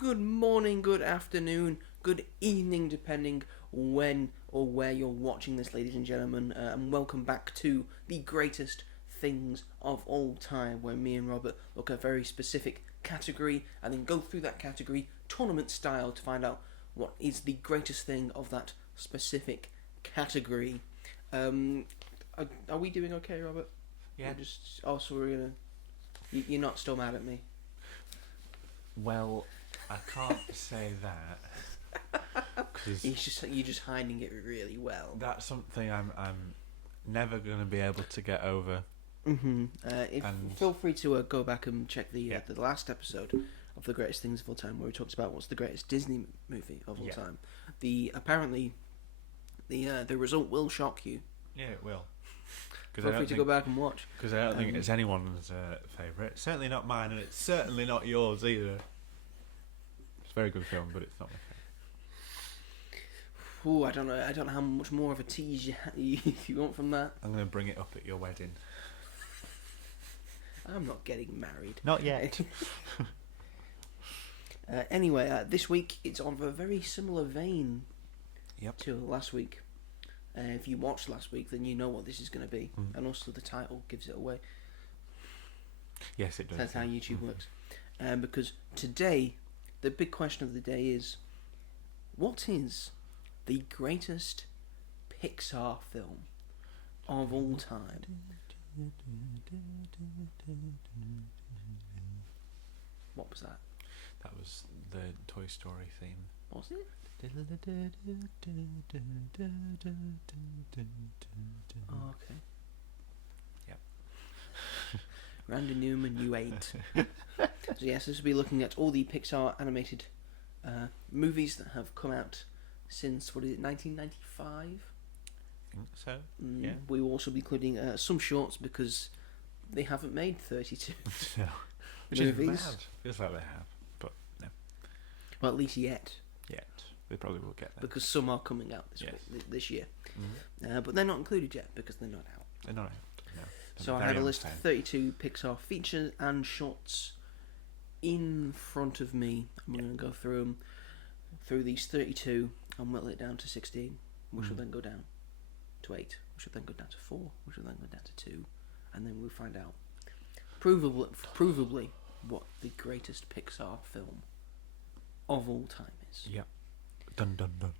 Good morning, good afternoon, good evening, depending when or where you're watching this, ladies and gentlemen, and welcome back to the greatest things of all time, where me and Robert look at a very specific category and then go through that category tournament style to find out what is the greatest thing of that specific category. Are we doing okay, Robert? Yeah. So we're gonna. You're not still mad at me? Well, I can't say that because You're just hiding it really well. that's something I'm never going to be able to get over. Feel free to go back and check the Yeah. the last episode of the greatest things of all time, where we talked about what's the greatest Disney movie of all Yeah. time. Apparently the result will shock you. Yeah, it will. Feel free to go back and watch. Because I don't think it's anyone's favourite. Certainly not mine, and it's certainly not yours either. It's a very good film, but it's not my favourite. Ooh, I don't know how much more of a tease you want from that. I'm going to bring it up at your wedding. I'm not getting married. Not yet. Anyway, this week it's on a very similar vein Yep. to last week. If you watched last week, then you know what this is going to be, and also the title gives it away. Yes, it does. That's how YouTube works. Because today, the big question of the day is, what is the greatest PIXAR film of all time? What was that? That was the Toy Story theme. Was it? Oh, okay. Yep. Randy Newman, you ain't. So yes, this will be looking at all the Pixar animated movies that have come out since, 1995? I think so. Yeah. We will also be including some shorts because they haven't made 32 No. Which movies. is mad. Feels like they have, but no. Well, at least yet. Yet. They probably will get there. Because some are coming out this year. But they're not included yet because they're not out. They're not out. No. So I have a list of 32 Pixar features and shorts in front of me. I'm going to go through these 32 and whittle it down to 16, which will then go down to 8, which will then go down to 4, which will then go down to 2, and then we'll find out provably what the greatest Pixar film of all time is. Yep. Dun dun dun.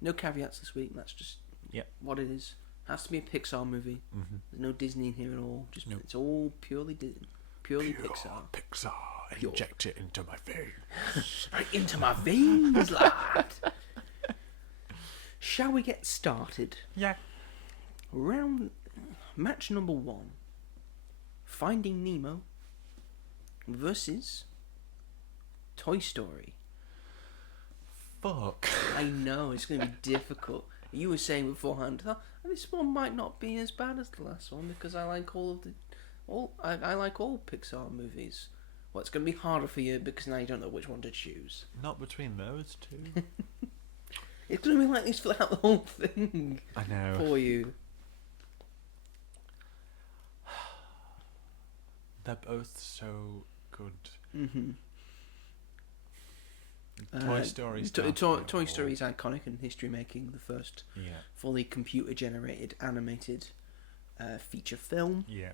No caveats this week. That's just what it is. Has to be a Pixar movie. There's no Disney in here at all. Just it's all purely Pixar. PIXAR. Inject it into my veins. Right into my veins, lad. Shall we get started? Yeah. Match number 1. Finding Nemo versus Toy Story. Fuck. I know, it's going to be difficult. You were saying beforehand, this one might not be as bad as the last one because I like I like all Pixar movies. Well, it's going to be harder for you because now you don't know which one to choose. Not between those two. It's going to be like this throughout the whole thing. I know. For you. They're both so good. Mm-hmm. Toy Story. Toy Story is iconic in history making. The first Yeah. fully computer generated animated feature film. Yeah.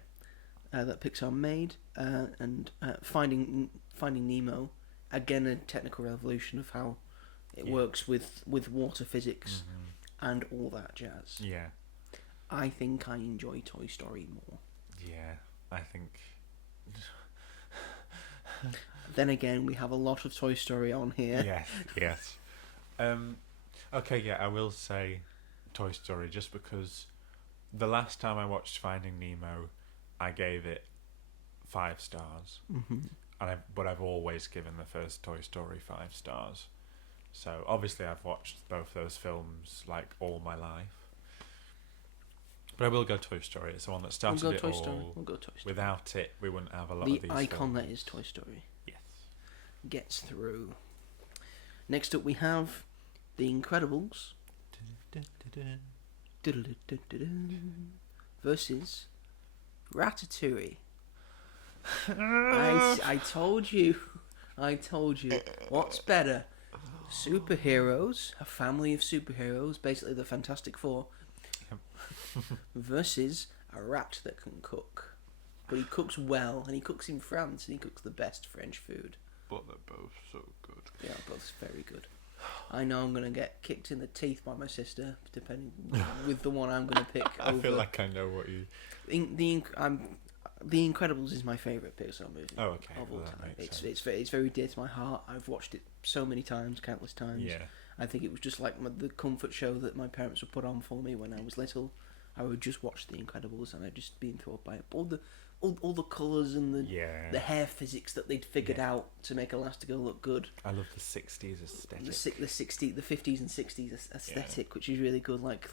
That Pixar made, and Finding Nemo, again a technical revolution of how it works with water physics and all that jazz. Yeah. I think I enjoy Toy Story more. Yeah. I think. Then again, we have a lot of Toy Story on here. Yes. Yes. Okay. Yeah. I will say Toy Story just because the last time I watched Finding Nemo, I gave it 5 stars, but I've always given the first Toy Story 5 stars. So obviously I've watched both those films like all my life. But I will go Toy Story. It's the one that started We'll go it Toy all. Story. We'll go Toy Story. Without it, we wouldn't have a lot the of these icon films. that is Toy Story. Yes. Gets through. Next up, we have The Incredibles versus Ratatouille. I told you. I told you. What's better? Superheroes, a family of superheroes, basically the Fantastic Four, versus a rat that can cook. But he cooks well, and he cooks in France, and he cooks the best French food. But they're both so good. Yeah, both very good. I know I'm going to get kicked in the teeth by my sister, depending with the one I'm going to pick. I feel like I know what you... The Incredibles is my favourite Pixar movie Oh, okay. of all Well, that time. makes It's very dear to my heart. I've watched it so many times, countless times. Yeah. I think it was just like the comfort show that my parents would put on for me when I was little. I would just watch The Incredibles, and I'd just be enthralled by it. All the colours and the hair physics that they'd figured out to make Elastigirl look good. I love the 60s aesthetic. The 50s and 60s aesthetic, which is really good. Like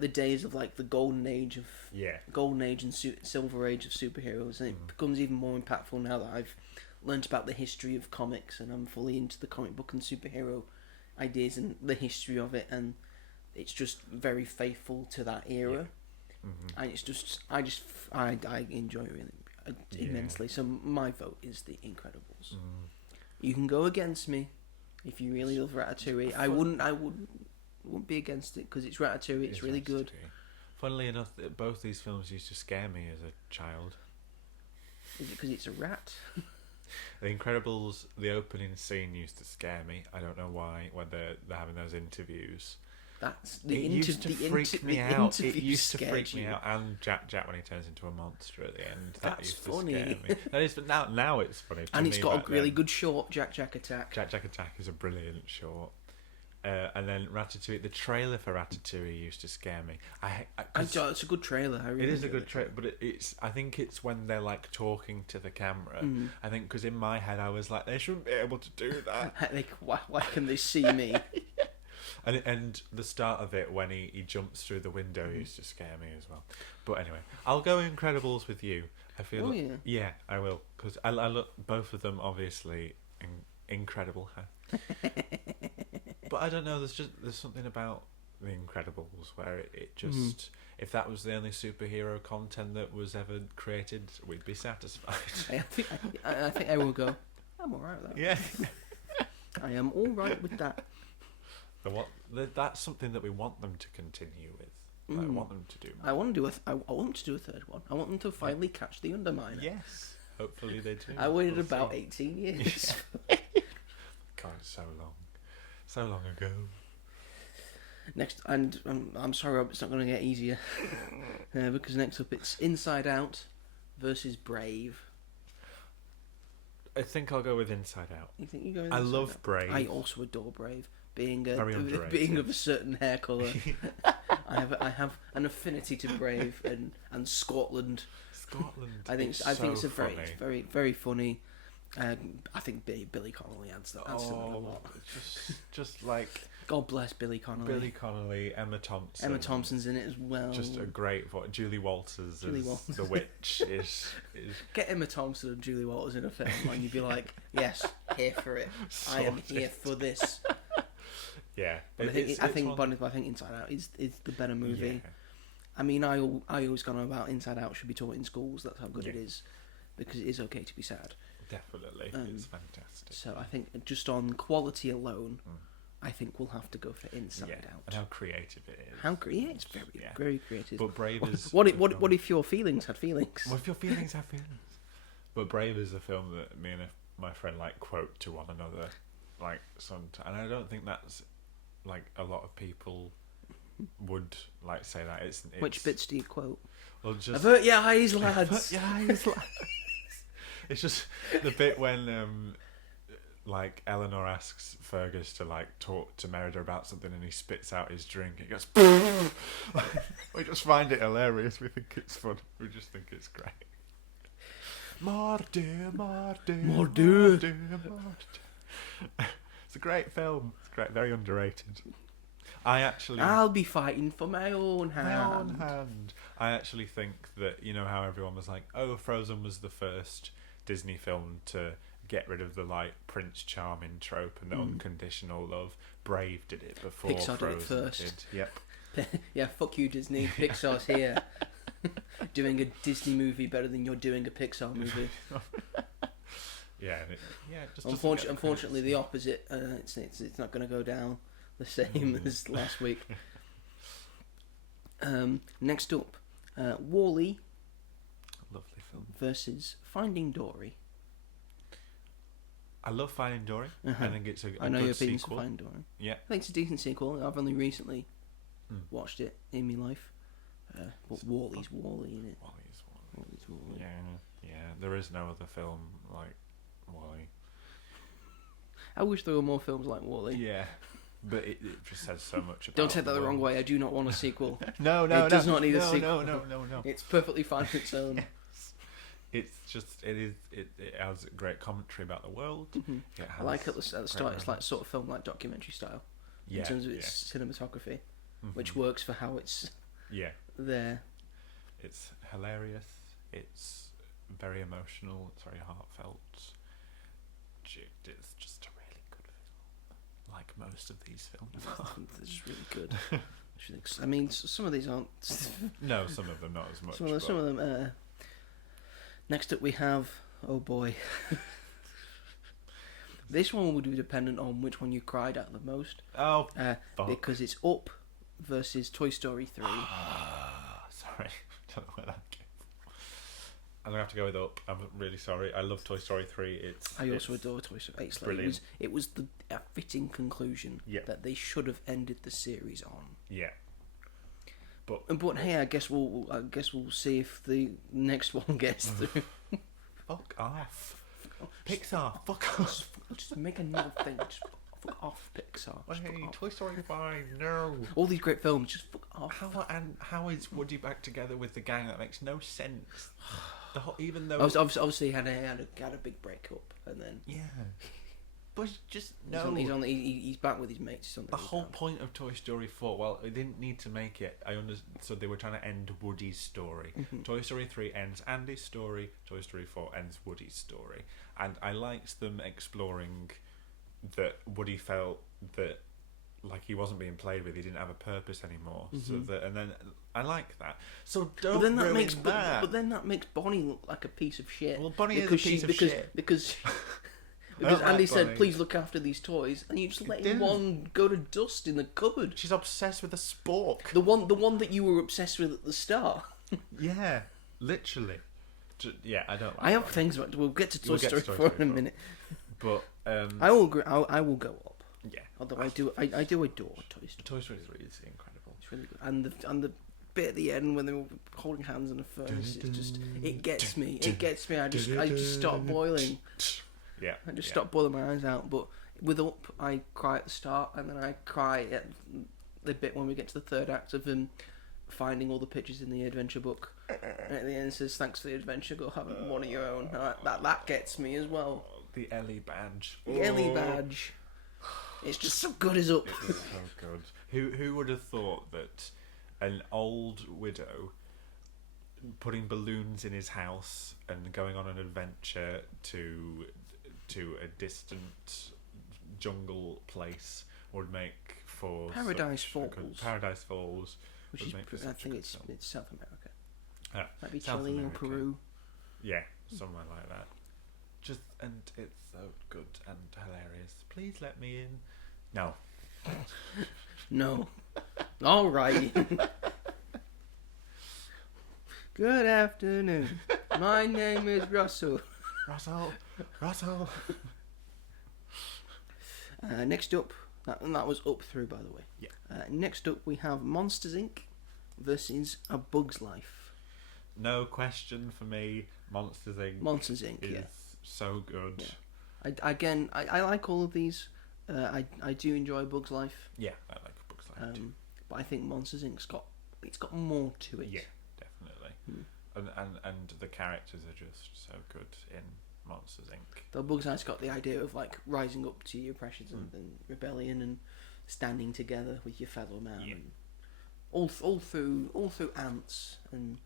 the days of like the golden age and silver age of superheroes, and it becomes even more impactful now that I've learnt about the history of comics and I'm fully into the comic book and superhero ideas and the history of it, and it's just very faithful to that era. And it's just I enjoy it really immensely. So my vote is The Incredibles. You can go against me if you really love Ratatouille. I wouldn't be against it because it's Ratatouille. It's really good. Funnily enough, both these films used to scare me as a child. Is it because it's a rat? The Incredibles, the opening scene used to scare me. I don't know why. When they're having those interviews. That's It used to freak me out. It used to freak me out. And Jack when he turns into a monster at the end. That That's used to funny. scare me. That is, but now it's funny. And it's got a really good short, Jack Attack. Jack Attack is a brilliant short. And then Ratatouille, the trailer for Ratatouille used to scare me. It's a good trailer. It is a good trailer, but it's. I think it's when they're like talking to the camera. I think because in my head I was like, they shouldn't be able to do that. Like, why can they see me? And the start of it when he jumps through the window used to scare me as well. But anyway, I'll go Incredibles with you. I feel yeah, I will, because I look both of them obviously incredible. But I don't know. There's something about The Incredibles where it just if that was the only superhero content that was ever created, we'd be satisfied. I think I will go. I'm all right with that. Yeah, I am all right with that. That's something that we want them to continue with. I want them to do. I want to do a third one. I want them to finally catch the Underminer. Yes, hopefully they do. I waited about 18 years. Yeah. God, so long ago. Next, and I'm sorry, Rob, it's not going to get easier because next up it's Inside Out versus Brave. I think I'll go with Inside Out. You think you go? I love Brave. I also adore Brave. Being Very of a certain hair colour, I have an affinity to Brave and Scotland. I think it's very funny. I think Billy Connolly adds to it a lot. Just like God bless Billy Connolly. Emma Thompson. Emma Thompson's in it as well. Just a great voice. Julie Walters as the witch is. Get Emma Thompson and Julie Walters in a film, and you'd be like, yes, here for it. I am here for this. Yeah, I think Inside Out is the better movie. Yeah. I mean, I always gone on about Inside Out should be taught in schools. That's how good it is, because it is okay to be sad. Definitely, it's fantastic. So I think just on quality alone, I think we'll have to go for Inside Out. And how creative it is. It's very creative. But Brave is. What if your feelings had feelings? What if your feelings have feelings? But Brave is a film that me and my friend like quote to one another, like sometimes, and I don't think that's like a lot of people would like say that. It's Which bits do you quote? Well, just avert your eyes, lads. It's just the bit when like Eleanor asks Fergus to like talk to Merida about something, and he spits out his drink. It goes. We just find it hilarious. We think it's fun. We just think it's great. Marty. It's a great film. It's great, very underrated. I'll be fighting for my own hand. I actually think that, you know how everyone was like, oh, Frozen was the first Disney film to get rid of the like Prince Charming trope and the unconditional love. Brave did it before Pixar Frozen did it first. Yep. Yeah, fuck you, Disney. Pixar's here. Doing a Disney movie better than you're doing a Pixar movie. Yeah, and just Unfortunately, the opposite. It's not going to go down the same as last week. Next up, Wall-E lovely film versus Finding Dory. I love Finding Dory. I think it's a I know good your opinions sequel. for Finding Dory. Yeah, I think it's a decent sequel. I've only recently watched it in my life. But Wall-E's Wall-E, in it. Wall-E's Wall-E. Yeah. There is no other film like Wall-E. I wish there were more films like Wall-E. Yeah, but it just says so much about. Don't take that the world. wrong way. I do not want a sequel. No, it does not need a sequel. No. It's perfectly fine on its own. It's just it has great commentary about the world. Mm-hmm. I like it at the start. It's like sort of film like documentary style in terms of its cinematography, which works for how it's there. It's hilarious. It's very emotional. It's very heartfelt. It's just a really good film, like most of these films are. It's really good. I mean, some of these aren't. No, some of them not as much. Some of them. Next up, we have. Oh boy. This one would be dependent on which one you cried at the most. Oh, because it's Up versus Toy Story 3. Sorry, don't know where that came from. I'm gonna have to go with Up. I'm really sorry. I love Toy Story 3. I also adore Toy Story 8. Brilliant. It was a fitting conclusion that they should have ended the series on. Yeah. But hey, I guess we'll see if the next one gets through. Fuck off. PIXAR, fuck off. Just make another thing. Just fuck off, PIXAR. Hey, Toy Story 5, no. All these great films, just fuck off. How is Woody back together with the gang? That makes no sense. Even though obviously he had a big breakup, and then but just no. He's back with his mates. The whole point of Toy Story 4, well, they didn't need to make it. So they were trying to end Woody's story. Mm-hmm. Toy Story 3 ends Andy's story. Toy Story 4 ends Woody's story. And I liked them exploring that Woody felt that like he wasn't being played with. He didn't have a purpose anymore. Mm-hmm. And then I like that. So don't ruin that. But then that makes Bonnie look like a piece of shit. Well, Bonnie is a piece of shit because. Because Andy said, "Please look after these toys," and you just let one go to dust in the cupboard. She's obsessed with a spork. The one that you were obsessed with at the start. Yeah, literally. I don't. I have things about. We'll get to Toy Story 4 in a minute. But I will agree. I will go up. Yeah. Although I do adore Toy Story. Toy Story 3 is incredible. It's really good, and the bit at the end when they were holding hands in a furnace, it gets me. It gets me. I just stop boiling. Yeah, I just stopped boiling my eyes out. But with Up, I cry at the start, and then I cry at the bit when we get to the third act of him finding all the pictures in the adventure book. And at the end it says, "Thanks for the adventure, go have one of your own." That gets me as well. The Ellie badge. The Ellie badge. It's just so good as Up. It is so good. Who would have thought that an old widow putting balloons in his house and going on an adventure to a distant jungle place would make for Paradise Falls. Paradise Falls, which is I think it's South America. Might be South Chile America. or Peru. Yeah, somewhere like that. And it's so good and hilarious. Please let me in. No. No. All right. Good afternoon. My name is Russell. Russell. Next up, that was Up through, by the way. Yeah. Next up, we have Monsters Inc. versus A Bug's Life. No question for me. Monsters Inc. Monsters Inc. is so good. Yeah. I like all of these. I do enjoy A Bug's Life. Yeah, I like A Bug's Life too. But I think Monsters Inc.'s got more to it. Yeah, definitely. And the characters are just so good in Monsters Inc. The Bug's Life's got the idea of like rising up to your pressures and rebellion and standing together with your fellow man. Yeah. And all through ants and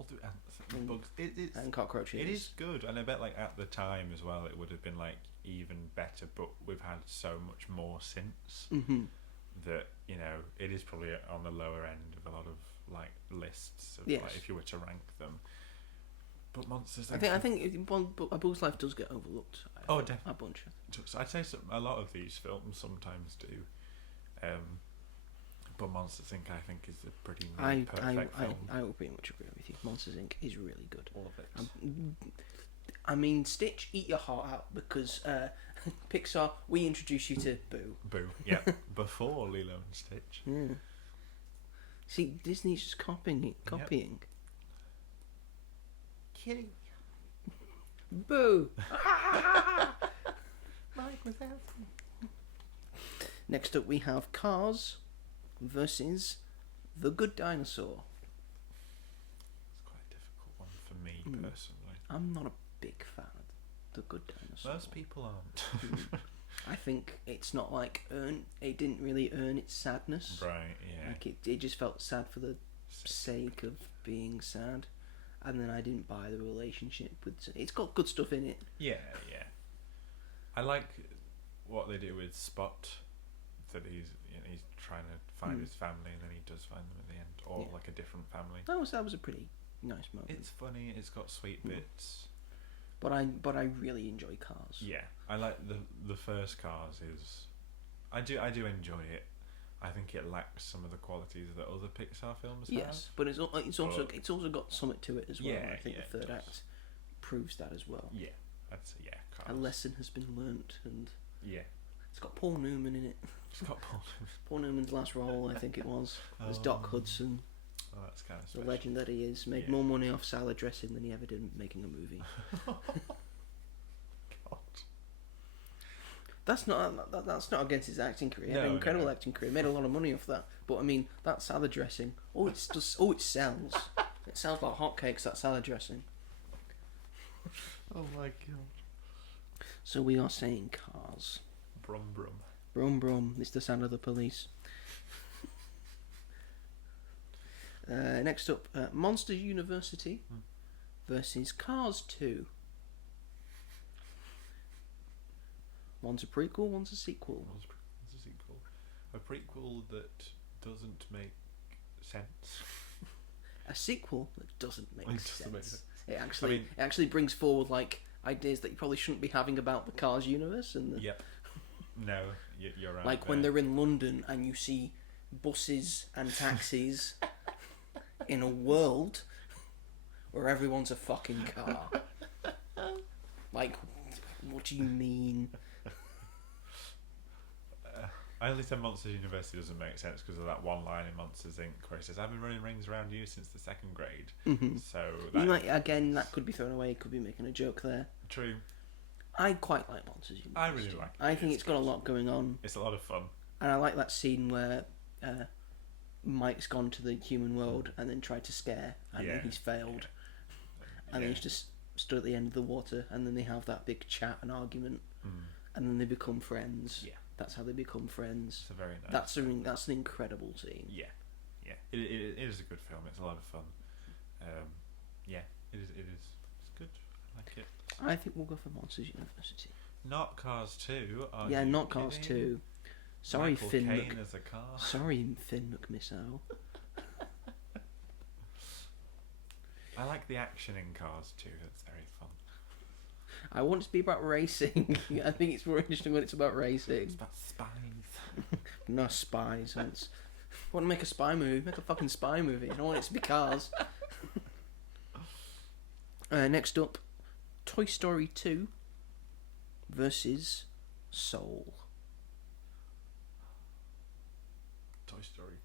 bugs. And cockroaches. It is good, and I bet like at the time as well, it would have been like even better. But we've had so much more since that it is probably on the lower end of a lot of like lists of like if you were to rank them. But Monsters. I think A Bug's Life does get overlooked. I Oh, definitely. A bunch of them. So I'd say a lot of these films sometimes do. But Monsters Inc. I think is a pretty perfect film. I will pretty much agree with you. Monsters Inc. is really good. All of it. I mean, Stitch, eat your heart out, because Pixar, we introduce you to Boo. Boo. Yeah. Before Lilo and Stitch. Yeah. See, Disney's just copying. Kidding. Boo! Mike was out. Next up, we have Cars versus The Good Dinosaur. It's quite a difficult one for me personally. I'm not a big fan of The Good Dinosaur. Most people aren't. I think it's not like it didn't really earn its sadness. Right, yeah. Like it just felt sad for the sake of being sad. And then I didn't buy the relationship with. It's got good stuff in it. Yeah. I like what they do with Spot. That he's trying to find his family, and then he does find them at the end, or like a different family. That was a pretty nice moment. It's funny. It's got sweet bits. But I really enjoy Cars. Yeah, I like the first Cars. I do enjoy it. I think it lacks some of the qualities that other Pixar films have. Yes, but it's also got something to it as well. Yeah, I think the third act proves that as well. Yeah, that's Cars. A lesson has been learnt, and yeah, it's got Paul Newman in it. it's got Paul. Paul Newman's last role, I think it was Doc Hudson. Oh, that's kind of The special. legend that he is. Made more money off salad dressing than he ever did making a movie. God. That's not against his acting career. He had No, an incredible acting career. Made a lot of money off that. But I mean, that salad dressing. It sells. It sells like hotcakes. That salad dressing. Oh my God. So we are saying Cars. Brum brum. Brum brum. It's the sound of the police. Next up, Monsters University versus Cars 2. One's a prequel, one's a sequel. One's a sequel. A prequel that doesn't make sense. A sequel that doesn't make sense. It I actually brings forward like ideas that you probably shouldn't be having about the Cars universe. And Yep. No, you're right. like when they're in London and you see buses and taxis in a world where everyone's a fucking car. Like, what do you mean? I only said Monsters University doesn't make sense because of that one line in Monsters Inc. where it says, "I've been running rings around you since the second grade." Mm-hmm. So you might, again, that could be thrown away. Could be making a joke there. True. I quite like Monsters University. I really like it. I think it's got a lot going on. It's a lot of fun. And I like that scene where Mike's gone to the human world and then tried to scare, and then he's failed. And then he's just stood at the end of the water, and then they have that big chat and argument, and then they become friends. Yeah. That's how they become friends. It's a very nice. That's an incredible scene. Yeah. It is a good film. It's a lot of fun. It is. It's good. I like it. I think we'll go for Monsters University. Not Cars 2. Yeah, not Cars 2. Sorry, Michael Finn. Caine as a car. Sorry, Finn McMissile. I like the action in Cars 2. That's very fun. I want it to be about racing. I think it's more interesting when it's about racing. It's about spies. No spies. I want to make a spy movie. Make a fucking spy movie. I don't want it to be cars. Next up, Toy Story 2 versus Soul. Toy Story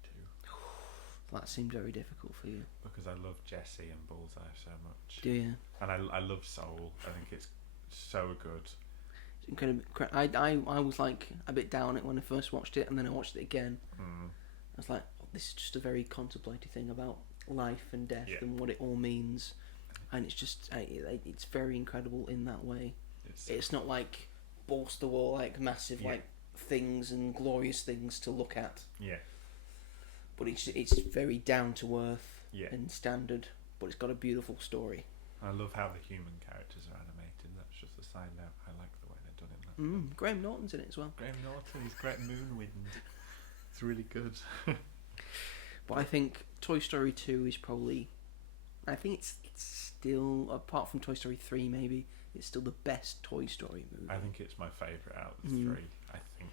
2. That seemed very difficult for you. Because I love Jessie and Bullseye so much. Do you? And I love Soul. I think it's so good. It's incredible. I was like a bit down on it when I first watched it, and then I watched it again. I was like, this is just a very contemplative thing about life and death and what it all means. And it's just, it's very incredible in that way. It's not like balls to the wall, like massive like things and glorious things to look at. Yeah. But it's very down to earth and standard, but it's got a beautiful story. I love how the human characters are animated. That's just a side note. I like the way they're done in that. Graham Norton's in it as well. Graham Norton, he's Great Moonwind. It's really good. But I think Toy Story 2 is probably... I think it's still, apart from Toy Story 3 maybe, it's still the best Toy Story movie. I think it's my favourite out of the three. I think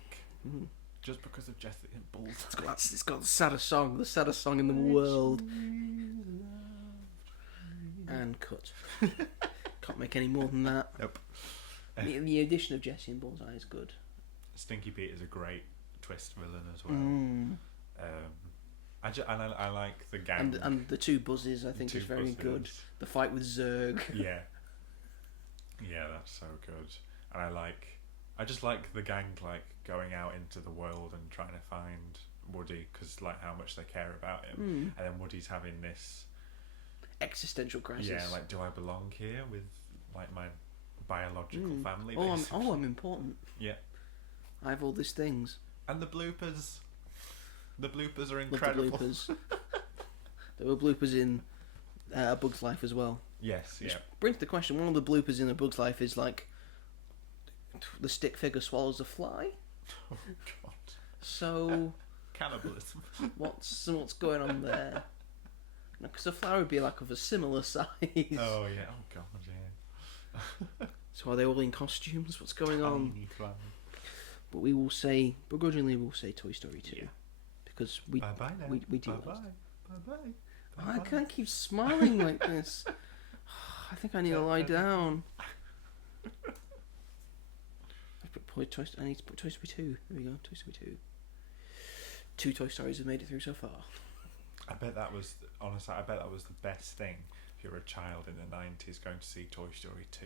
just because of Jesse and Bullseye. It's got the saddest song in the world. And cut. Can't make any more than that. Nope. The addition of Jesse and Bullseye is good. Stinky Pete is a great twist villain as well. I like the gang. And the two buzzes, I think, is very good. The fight with Zurg. Yeah. Yeah, that's so good. And I just like the gang, like, going out into the world and trying to find Woody, because, like, how much they care about him. And then Woody's having this existential crisis. Yeah, like, do I belong here with, like, my biological family? I'm important. Yeah. I have all these things. And the bloopers. The bloopers are incredible. Love the bloopers. There were bloopers in A Bug's Life as well. Yes, yeah. Which brings the question, one of the bloopers in A Bug's Life is like, the stick figure swallows a fly? Oh, God. So... Cannibalism. What's going on there? Because the flower would be like of a similar size. Oh, yeah. Oh, God, yeah. So are they all in costumes? What's going on? Tiny fly. But we will say, begrudgingly, we'll say Toy Story 2. Yeah. Because we bye-bye now. we do. Bye-bye. Bye-bye. I can't keep smiling like this. I think I need to lie down. I need to put Toy Story 2. There we go, Toy Story 2. 2 Toy Stories have made it through so far. I bet that was the best thing if you're a child in the 90s going to see Toy Story 2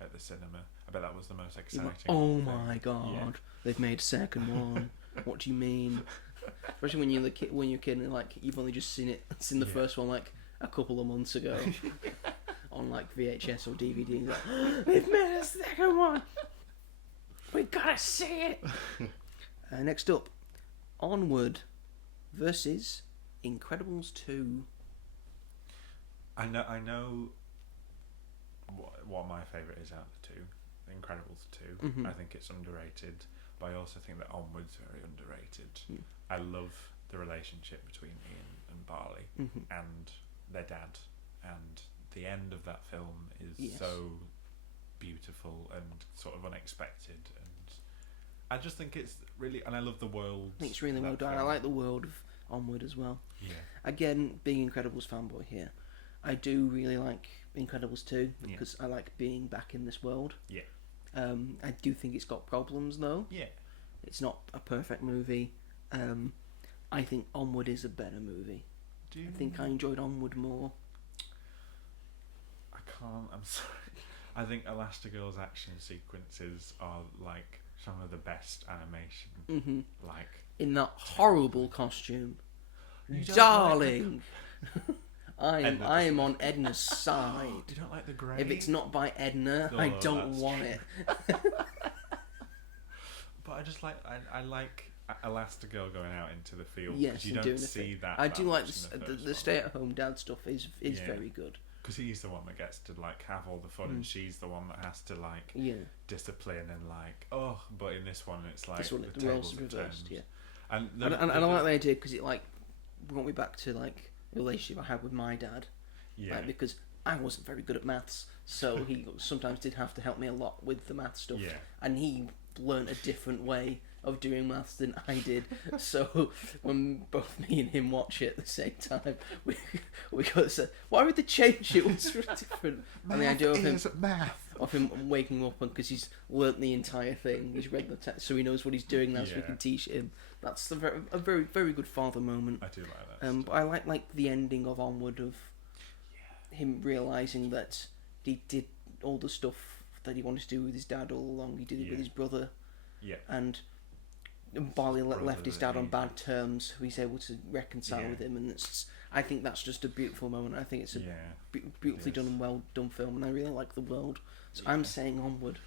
at the cinema. I bet that was the most exciting thing. My God. Yeah. They've made a second one. What do you mean? Especially when you're a kid and like you've only just seen the first one like a couple of months ago on like VHS or DVD. Like, they've made a second one. We gotta see it. Next up, Onward versus Incredibles 2. I know what my favourite is out of the two. Incredibles 2. I think it's underrated, but I also think that Onward's very underrated. I love the relationship between Ian and Barley and their dad, and the end of that film is so beautiful and sort of unexpected, and I just think it's really, and I love the world. I think it's really well done. I like the world of Onward as well. Yeah. Again, being Incredibles fanboy here, I do really like Incredibles 2 because I like being back in this world. Yeah. I do think it's got problems though. Yeah. It's not a perfect movie. I think Onward is a better movie. I think I enjoyed Onward more. I'm sorry. I think Elastigirl's action sequences are like some of the best animation. Like in that horrible costume, darling. I am on Edna's side. You don't like the grey? If it's not by Edna, I don't want it. But I just like I like Elastigirl going out into the field. Yes, you don't see that. I do like the stay-at-home dad stuff is very good. Because he's the one that gets to like have all the fun, and she's the one that has to like discipline and like But in this one, it's like the roles reversed. Yeah, and I like the idea because it like brought me back to like the relationship I had with my dad. Yeah, like, because I wasn't very good at maths, so he sometimes did have to help me a lot with the math stuff. Yeah, and he learnt a different way of doing maths than I did. So when both me and him watch it at the same time, we got to say, why would they change it? What's different? And the idea of him waking up because he's learnt the entire thing, he's read the text, so he knows what he's doing now, so we can teach him. That's a very very good father moment. I do like that. But I like the ending of Onward of him realising that he did all the stuff that he wanted to do with his dad all along. He did it with his brother. Yeah. And Barley left his dad on bad terms. He's able to reconcile with him, and I think that's just a beautiful moment. I think it's a beautifully done and well done film, and I really like the world. So I'm saying Onward.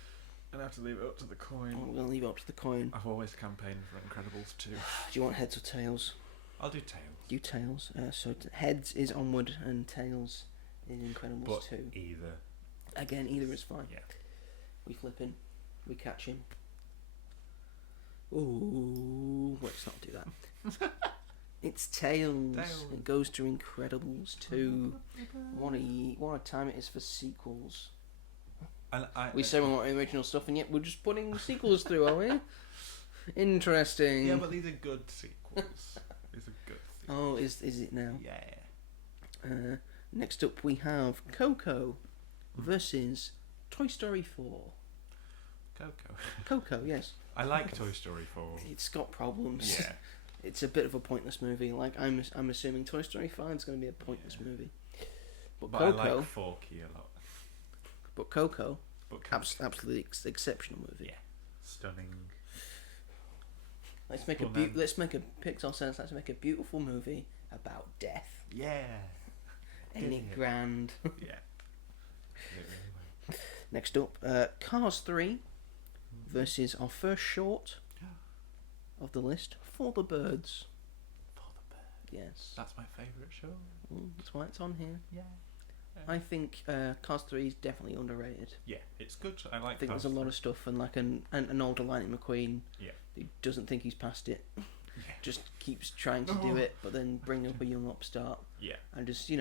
I'd have to leave it up to the coin. I'm going to leave it up to the coin. I've always campaigned for Incredibles 2. Do you want heads or tails? I'll do tails. Do tails. So heads is Onward, and tails is Incredibles 2. Either. Again, either is fine. Yeah. We flip him. We catch him. Ooh, let's not do that. It's Tails. It goes to Incredibles 2. What a time it is for sequels. And We say we want original stuff, and yet we're just putting sequels through, are we? Interesting. Yeah, but these are good sequels. These are good sequels. Oh, is it now? Yeah. Next up, we have Coco versus Toy Story 4. Coco, yes. I like Toy Story 4. It's got problems. Yeah. It's a bit of a pointless movie. Like I'm assuming Toy Story 5 is going to be a pointless movie. But Coco, I like Forky a lot. But Coco, Coco. absolutely exceptional movie. Yeah. Stunning. Let's make Pixar says let's make a beautiful movie about death. Yeah. Ain't it grand? Yeah. Next up, Cars 3 versus our first short of the list, For the Birds. For the Birds. Yes. That's my favourite show. That's why it's on here. Yeah. I think Cars 3 is definitely underrated. Yeah, it's good. I like. I think there's a lot of stuff, and like an older Lightning McQueen. Yeah. Who doesn't think he's past it. Yeah. Just keeps trying to do it, but then bring up a young upstart. Yeah. And just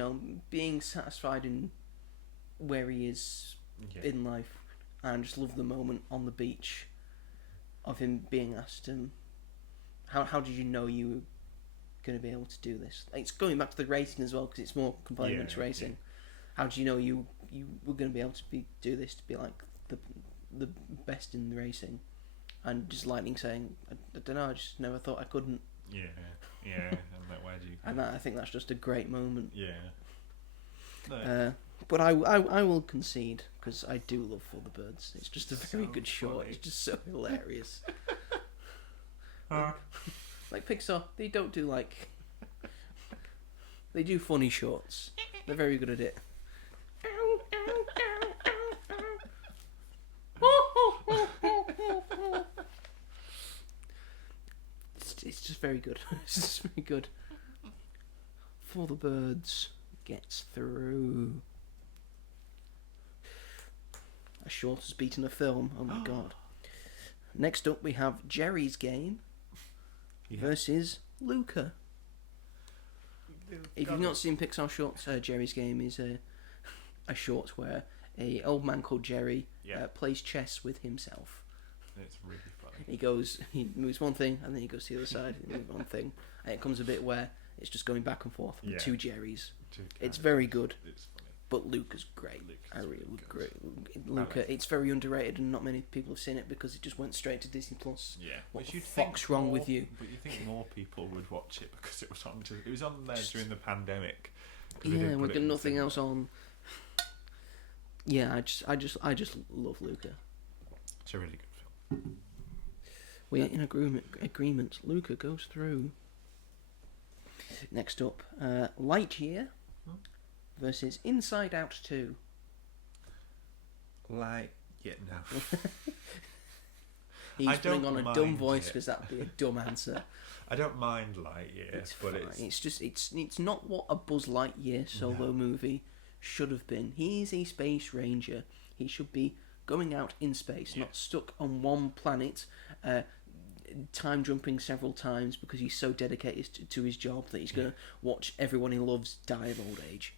being satisfied in where he is in life, and just love the moment on the beach of him being asked how did you know you were going to be able to do this? It's going back to the racing as well, because it's more complement to racing. Yeah. How did you know you were going to be able to do this, to be like the best in the racing? And just Lightning saying, I don't know, I just never thought I couldn't. Yeah. And like, why do you? And I think that's just a great moment. Yeah. No. But I will concede, because I do love For the Birds. It's just a very good short. Funny. It's just so hilarious. Like Pixar, they don't do they do funny shorts. They're very good at it. It's just very good. It's just very good. For the Birds gets through. A short has beaten a film. Oh my god. Next up we have Jerry's Game versus Luca. If you've not seen Pixar shorts, Jerry's Game is a short where a old man called Jerry plays chess with himself. It's really funny. He moves one thing, and then he goes to the other side, and moves one thing, and it comes a bit where it's just going back and forth with two Jerrys. It's very good. It's funny. But Luca's great. Great. Luca, it's very underrated, and not many people have seen it because it just went straight to Disney Plus. Yeah. What the fuck's wrong with you? But you think more people would watch it because it was on. It was on there during the pandemic. Yeah, we got nothing else on. Yeah, I just love Luca. It's a really good film. We are in agreement. Luca goes through. Next up, Lightyear versus Inside Out 2. No. He's putting on a dumb voice because that'd be a dumb answer. I don't mind Lightyear, but it's not what a Buzz Lightyear solo movie should have been. He's a space ranger. He should be going out in space, not stuck on one planet, time jumping several times because he's so dedicated to his job that he's going to watch everyone he loves die of old age.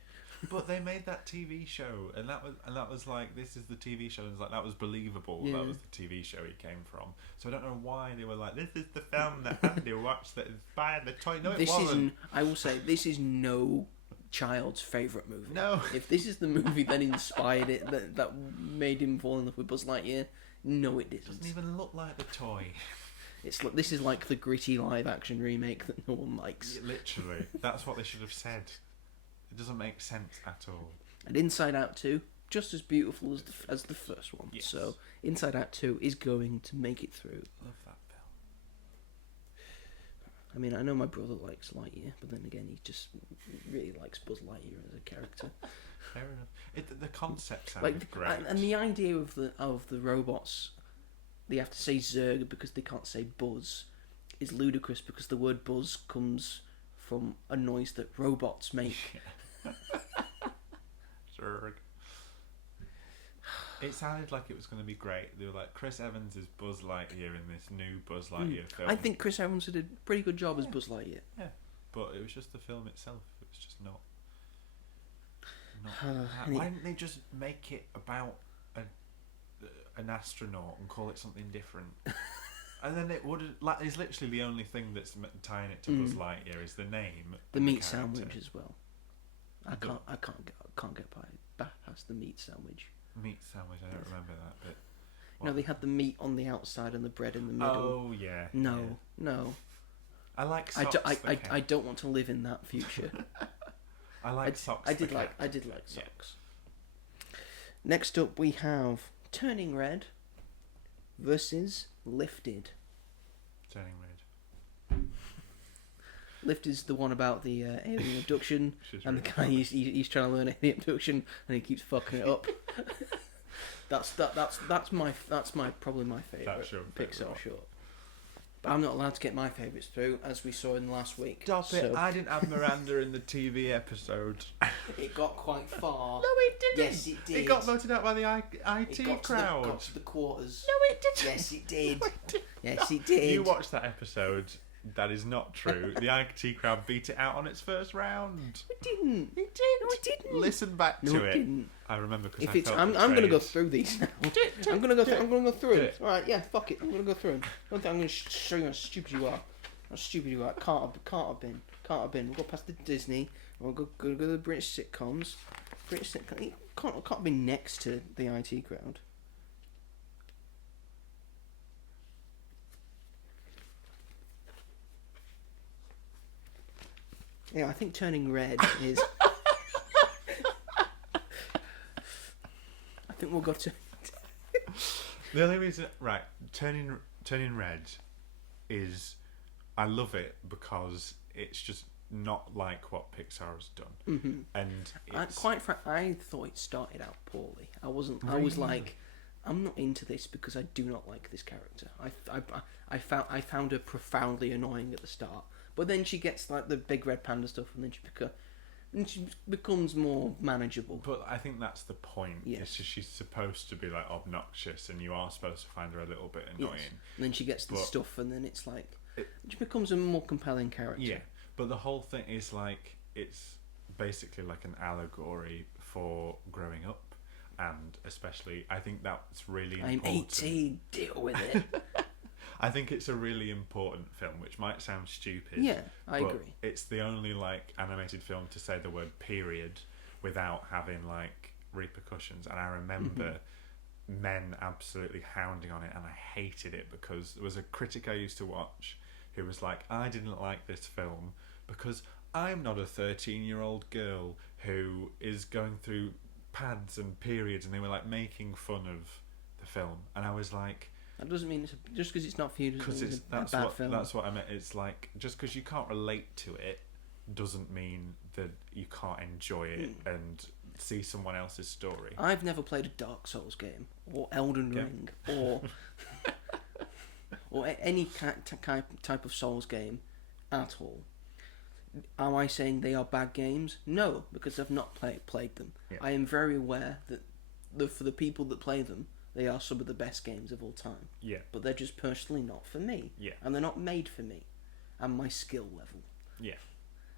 But they made that TV show, and that was like, this is the TV show, and it's like, that was believable. Yeah. That was the TV show he came from. So I don't know why they were like, this is the film that Andy watched that inspired the toy. No, it wasn't. I will say, this is no child's favourite movie. No. If this is the movie that inspired it, that made him fall in love with Buzz Lightyear, no, it didn't. It doesn't even look like the toy. This is like the gritty live action remake that no one likes. Yeah, literally, that's what they should have said. It doesn't make sense at all. And Inside Out 2, just as beautiful as the first one. Yes. So Inside Out 2 is going to make it through. Love that film. I mean, I know my brother likes Lightyear, but then again, he just really likes Buzz Lightyear as a character. Fair enough. The concept sounded great. And the idea of the robots, they have to say Zurg because they can't say Buzz, is ludicrous because the word Buzz comes from a noise that robots make. Zurg. It sounded like it was going to be great. They were like, Chris Evans is Buzz Lightyear in this new Buzz Lightyear film. I think Chris Evans did a pretty good job as Buzz Lightyear. Yeah, but it was just the film itself. It was just not. Why didn't they just make it about an astronaut and call it something different. And then it would like it's literally the only thing that's tying it to Buzz Lightyear is the name. The meat sandwich as well. I can't get past the meat sandwich. Meat sandwich. I don't remember that, but no, they had the meat on the outside and the bread in the middle. Oh yeah. No. I like socks. I don't want to live in that future. I like socks. I did like socks. Yeah. Next up, we have Turning Red versus Lifted. Turning Red. Lift is the one about the alien abduction, and the guy he's trying to learn alien abduction, and he keeps fucking it up. That's probably my favourite Pixar short. But I'm not allowed to get my favourites through, as we saw in the last week. Stop it! I didn't have Miranda in the TV episode. It got quite far. No, it didn't. Yes, it did. It got voted out by the IT crowd. Got to the quarters. No, it didn't. Yes, it did. Yes, it did. You watched that episode. That is not true. The IT crowd beat it out on its first round. It didn't. It did. No, it didn't. Listen back to it. Didn't. I remember because I'm going to go through these now. I'm going to go through it. All right, yeah, fuck it. I'm going to go through them. I'm going to show you how stupid you are. How stupid you are. Can't have been. We'll go past the Disney. We'll go to the British sitcoms. It can't be next to the IT crowd. Yeah, I think Turning Red is. I think we'll go to. The only reason, right? Turning Red is, I love it because it's just not like what Pixar has done, and it's, I thought it started out poorly. I wasn't. Really? I was like, I'm not into this because I do not like this character. I found her profoundly annoying at the start. But then she gets like the big red panda stuff, and then she becomes more manageable. But I think that's the point. Yes. It's just she's supposed to be like obnoxious, and you are supposed to find her a little bit annoying. Yes. And then she gets the stuff, and then it's like she becomes a more compelling character. Yeah, but the whole thing is like it's basically like an allegory for growing up, and especially I think that's really important. I'm 18. Deal with it. I think it's a really important film, which might sound stupid. Yeah, I agree. It's the only like animated film to say the word period without having like repercussions. And I remember men absolutely hounding on it, and I hated it because there was a critic I used to watch who was like, I didn't like this film because I'm not a 13-year-old girl who is going through pads and periods, and they were like making fun of the film, and I was like, that doesn't mean just because it's not for you doesn't mean it's a bad film. That's what I meant. It's like just because you can't relate to it doesn't mean that you can't enjoy it and see someone else's story. I've never played a Dark Souls game or Elden Ring or any type of Souls game at all. Am I saying they are bad games? No, because I've not played them. Yeah. I am very aware that for the people that play them, they are some of the best games of all time. Yeah. But they're just personally not for me. Yeah. And they're not made for me and my skill level. Yeah.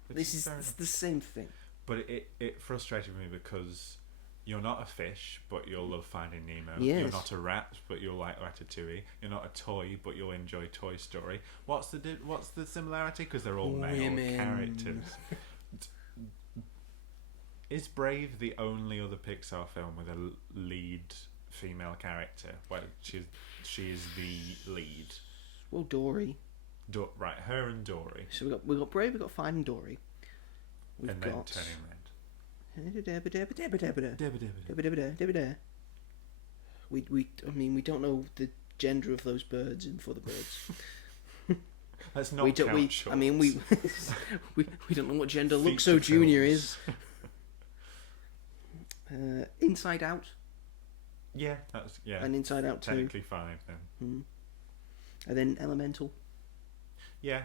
This is the same thing. But it frustrated me because you're not a fish, but you'll love Finding Nemo. Yes. You're not a rat, but you'll like Ratatouille. You're not a toy, but you'll enjoy Toy Story. What's the similarity? Because they're all male characters. Is Brave the only other Pixar film with a lead female character? Well, she is the lead. Well, Dory. Right, her and Dory. So we got Brave, we got Finding Dory. Then Turning Red. We don't know the gender of those birds in For the Birds. Let's not count shorts. we don't know what gender Luxo Jr. is. Inside Out. Yeah, that's And Inside Out 2. Technically fine then. And then Elemental. Yeah,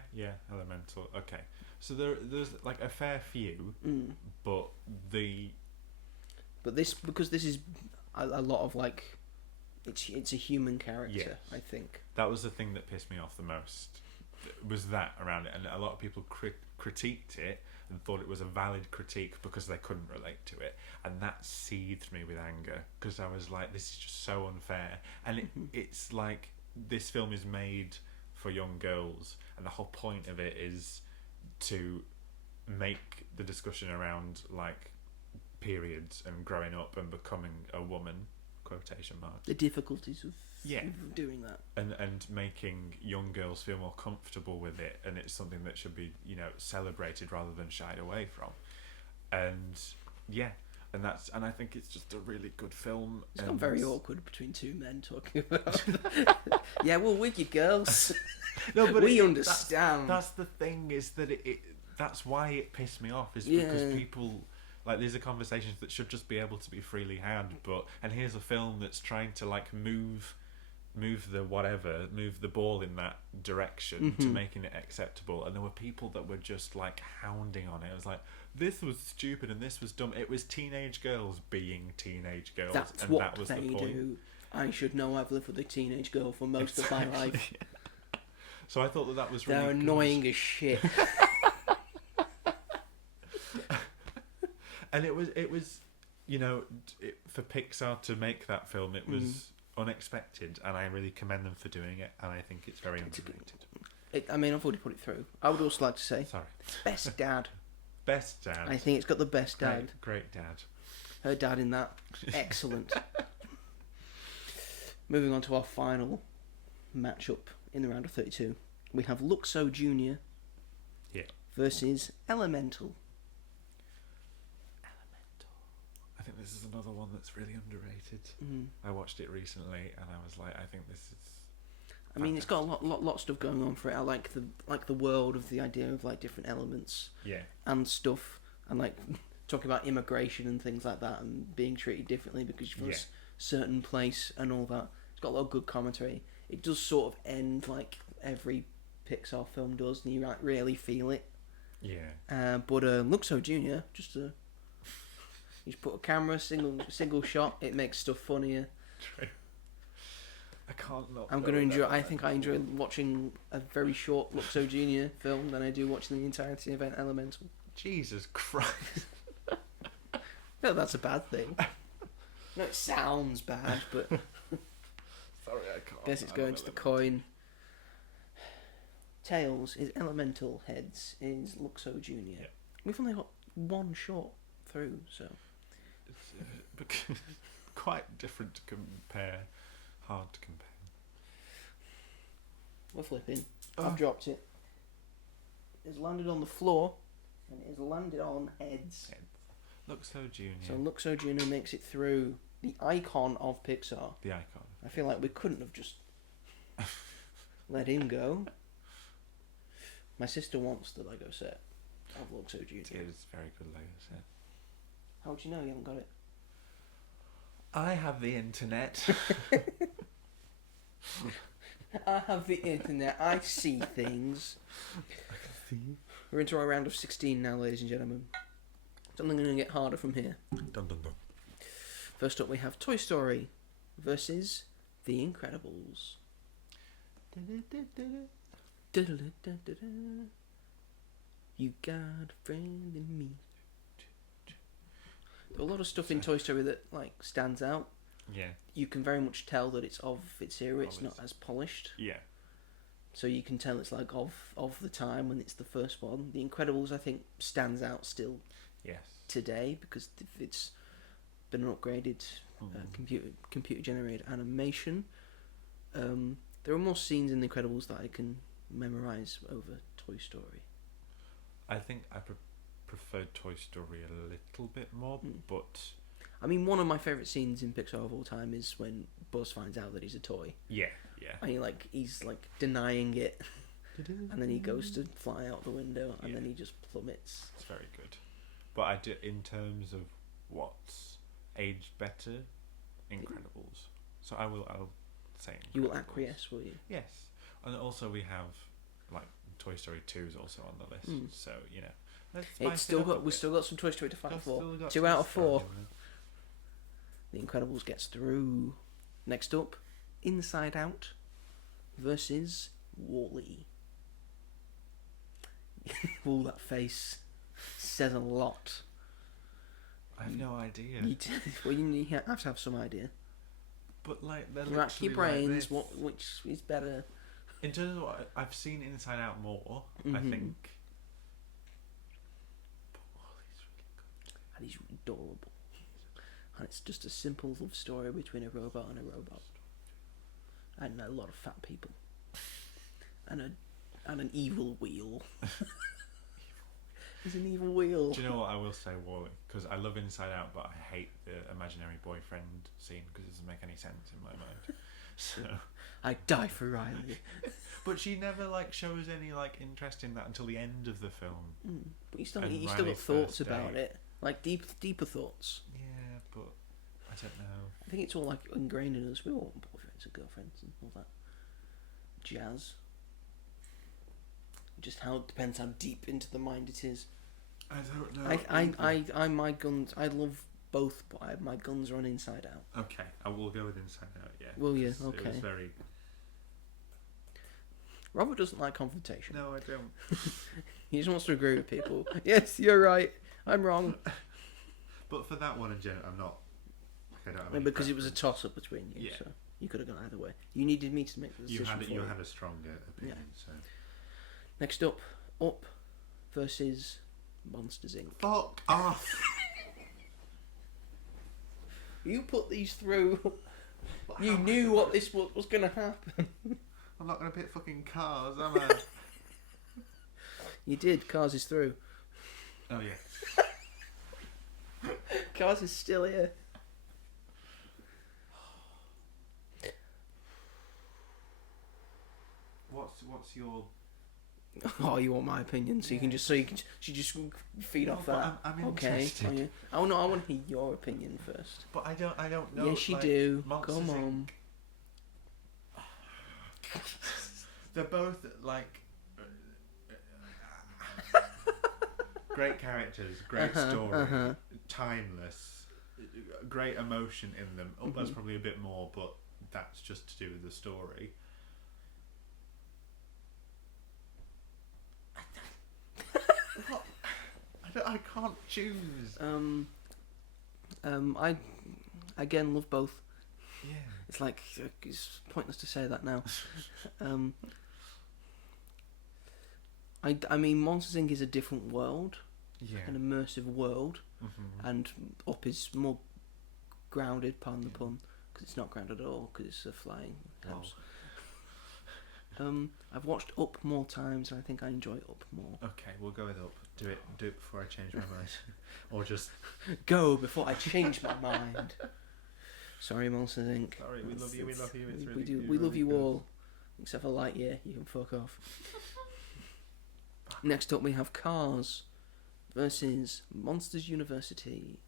Elemental. Okay, so there's like a fair few, but this is a lot of like it's a human character. Yes. I think that was the thing that pissed me off the most. was that around it, and a lot of people critiqued it and thought it was a valid critique because they couldn't relate to it, and that seethed me with anger because I was like, this is just so unfair. And it's like, this film is made for young girls, and the whole point of it is to make the discussion around like periods and growing up and becoming a woman, quotation marks, the difficulties of yeah doing that, and making young girls feel more comfortable with it, and it's something that should be, you know, celebrated rather than shied away from. And yeah, and I think it's just a really good film. It's got very awkward between two men talking about yeah, well, with you girls. No, but we understand. That's the thing, is that it that's why it pissed me off, is because people, like, these are conversations that should just be able to be freely had, and here's a film that's trying to like move the ball in that direction to making it acceptable, and there were people that were just like hounding on it. It was like, this was stupid and this was dumb. It was teenage girls being teenage girls. That's and what that was they the point. do. I should know. I've lived with a teenage girl for most of my life. So I thought that was really They're annoying as shit. And it was, you know, for Pixar to make that film, it was unexpected, and I really commend them for doing it, and I think it's very underrated. I mean, I've already put it through. I would also like to say, sorry, best dad. Best dad. I think it's got the best dad. Great dad. Her dad in that, excellent. Moving on to our final matchup in the round of 32, we have Luxo Jr. versus Elemental. I think this is another one that's really underrated. I watched it recently, and I was like, I think this is. I mean, it's got a lot of stuff going on for it. I like the world of the idea of like different elements, and stuff, and like talking about immigration and things like that, and being treated differently because you're from a certain place and all that. It's got a lot of good commentary. It does sort of end like every Pixar film does, and you like really feel it. Yeah. But Luxo Jr. you just put a camera, single shot. It makes stuff funnier. True. I can't not. I'm gonna enjoy. I think I enjoy watching a very short Luxo Jr. film than I do watching the entirety of Elemental. Jesus Christ. No, that's a bad thing. No, it sounds bad, but Sorry, I can't. guess it's going to the coin. Tails is Elemental, heads is Luxo Jr. Yeah. We've only got one shot through, so it's quite different to compare. Hard to compare. we're flipping. I've dropped it. It's landed on the floor, and it has landed on heads. Luxo Jr. So Luxo Jr. makes it through, the icon of Pixar. The icon. I feel like we couldn't have just let him go. My sister wants the Lego set of Luxo Jr. It is a very good Lego set. How would you know you haven't got it? I have the internet. I have the internet. I see things. I can see. We're into our round of 16 now, ladies and gentlemen. It's only going to get harder from here. Dun dun dun. First up, we have Toy Story versus The Incredibles. You got a friend in me. There are a lot of stuff in Toy Story that like stands out. Yeah. You can very much tell that it's of its era. It's not as polished. Yeah. So you can tell it's like of the time when it's the first one. The Incredibles, I think, stands out still. Yes. Today because it's been an upgraded computer generated animation. There are more scenes in The Incredibles that I can memorize over Toy Story. I think I preferred Toy Story a little bit more, but I mean, one of my favourite scenes in Pixar of all time is when Buzz finds out that he's a toy. yeah. And he's denying it, and then he goes to fly out the window, and then he just plummets. It's very good. But I do, in terms of what's aged better, Incredibles. So I'll say Incredibles. You will acquiesce, will you? Yes. And also we have like Toy Story 2 is also on the list. So, you know, We've still got some Toy Story to fight for. 2 out of 4. The Incredibles gets through. Next up, Inside Out versus Wall-E. All that face says a lot. I have no idea. Well, you have to have some idea. But like, they're You rack your literally brains. like this. Which is better? In terms of what I've seen Inside Out more, I Mhm. think. But Wally's really good. And he's adorable. And it's just a simple love story between a robot and a robot. And a lot of fat people. And an evil wheel. He's an evil wheel. Do you know what I will say, Wally? Because I love Inside Out, but I hate the imaginary boyfriend scene because it doesn't make any sense in my mind. So I die for Riley. But she never like shows any like interest in that until the end of the film. But you still got Riley's thoughts first about date. it. Like deeper thoughts. Yeah, but I don't know. I think it's all like ingrained in us. We all want boyfriends and girlfriends and all that jazz. Just how it depends how deep into the mind it is. I don't know. I my guns. I love both, but my guns are on Inside Out. Okay, I will go with Inside Out. Yeah. Will you? 'cause Okay. It was very. Robert doesn't like confrontation. No, I don't. He just wants to agree with people. Yes, you're right. I'm wrong. But for that one in general, I'm not. I don't have And any because it was a preference. toss-up between you, Yeah. so you could have gone either way. You needed me to make the decision. You had a stronger opinion, so. Next up, Up versus Monsters Inc. Fuck off! You put these through. But You how knew am I what this was going to happen. I'm not gonna pick fucking Cars, am I? You did. Cars is through. Oh yeah. Cars is still here. What's your? Oh, you want my opinion, so you can just feed No, off but that. I'm Okay. interested. Oh, yeah. Oh no, I want to hear your opinion first. But I don't know. Yes, you like, do. Monsters Come Inc. on. They're both like great characters, great story, timeless, great emotion in them. Oh, that's probably a bit more, but that's just to do with the story. I can't choose. I again love both. Yeah. It's like it's pointless to say that now. I mean, Monsters Inc. is a different world, Yeah. an immersive world, and Up is more grounded, pardon the pun, because it's not grounded at all, because it's a flying house. I've watched Up more times, and I think I enjoy Up more. Okay, we'll go with Up. Do it before I change my mind, or just. Go before I change my mind. Sorry, Monsters Inc. Sorry, we love you. We love you. It's we really do. good, We love really you good. all, except for Lightyear. You can fuck off. Next up, we have Cars versus Monsters University.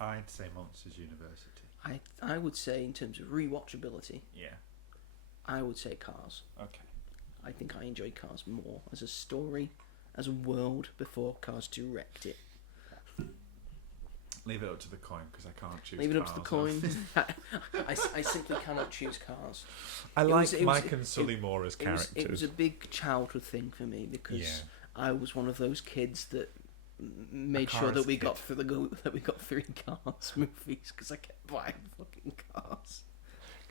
I'd say Monsters University. I would say, in terms of rewatchability, Yeah. I would say Cars. Okay. I think I enjoyed Cars more as a story, as a world, before Cars 2 wrecked it. Leave it up to the coin because I can't choose. Leave it up to the Cars. coin. I simply cannot choose Cars. I It like was- Mike and Sully more as It was characters. a big childhood thing for me because Yeah. I was one of those kids that made sure Cars that we kid. got through that we got through Cars movies because I kept buying fucking Cars.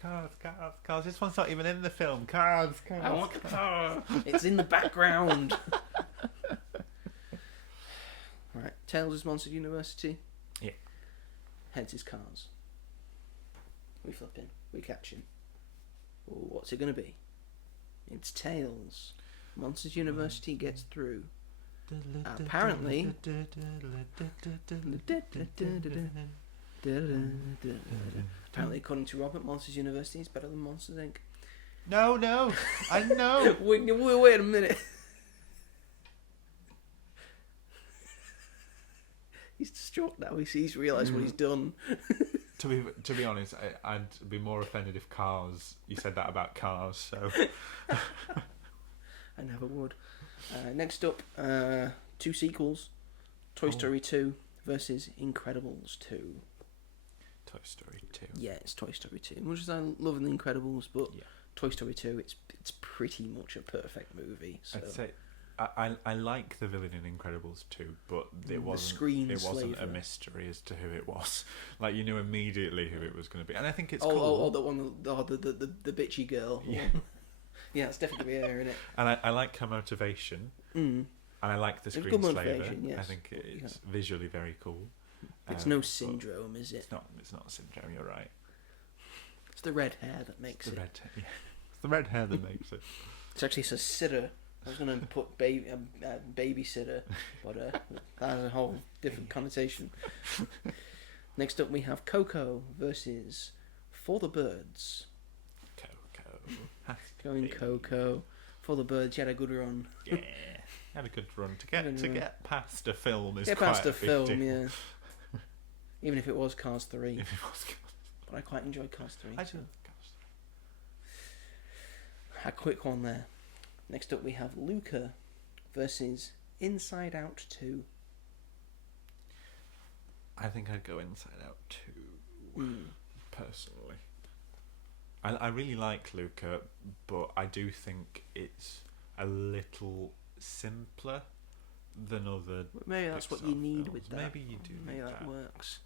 Cars. This one's not even in the film. Cars. I want the car. It's in the background. Right, Tails is Monsters University. Yeah. Heads is Cars. We flipping. We catching. Ooh, what's it gonna be? It's Tails. Monsters University gets through. Apparently. Apparently, according to Robert, Monsters University is better than Monsters Inc. No, I know. Wait a minute. He's distraught now. He's realised what he's done. To be honest, I'd be more offended if Cars. You said that about Cars, so. I never would. Next up, two sequels: Toy Story 2 versus Incredibles 2. Toy Story 2. Yeah, it's Toy Story 2. Much as I love The Incredibles, but Yeah. Toy Story 2, it's pretty much a perfect movie. So. I'd say I like the villain in Incredibles 2, but it wasn't a mystery as to who it was. Like, you knew immediately who it was going to be, and I think it's cool. Oh, the one, the bitchy girl. Yeah, yeah, it's definitely her, isn't it? And I like her motivation, and I like the screenslaver. Yes. I think it's visually very cool. It's no syndrome, is it? It's not syndrome. You're right. It's the red hair that makes it. It's the red hair that makes it. It's actually a sitter. I was going to put babysitter, but that has a whole different connotation. Next up, we have Coco versus For the Birds. Coco. Going Coco. For the Birds, you had a good run. Yeah, had a good run. To get past a film is quite past a film, deal. Yeah. Even if it was Cars 3. But I quite enjoyed Cars 3. I do love Cars 3. A quick one there. Next up we have Luca versus Inside Out 2. I think I'd go Inside Out 2, personally. I really like Luca, but I do think it's a little simpler than other Maybe that's PIXAR what you need films. with that. Maybe you do. Maybe that works.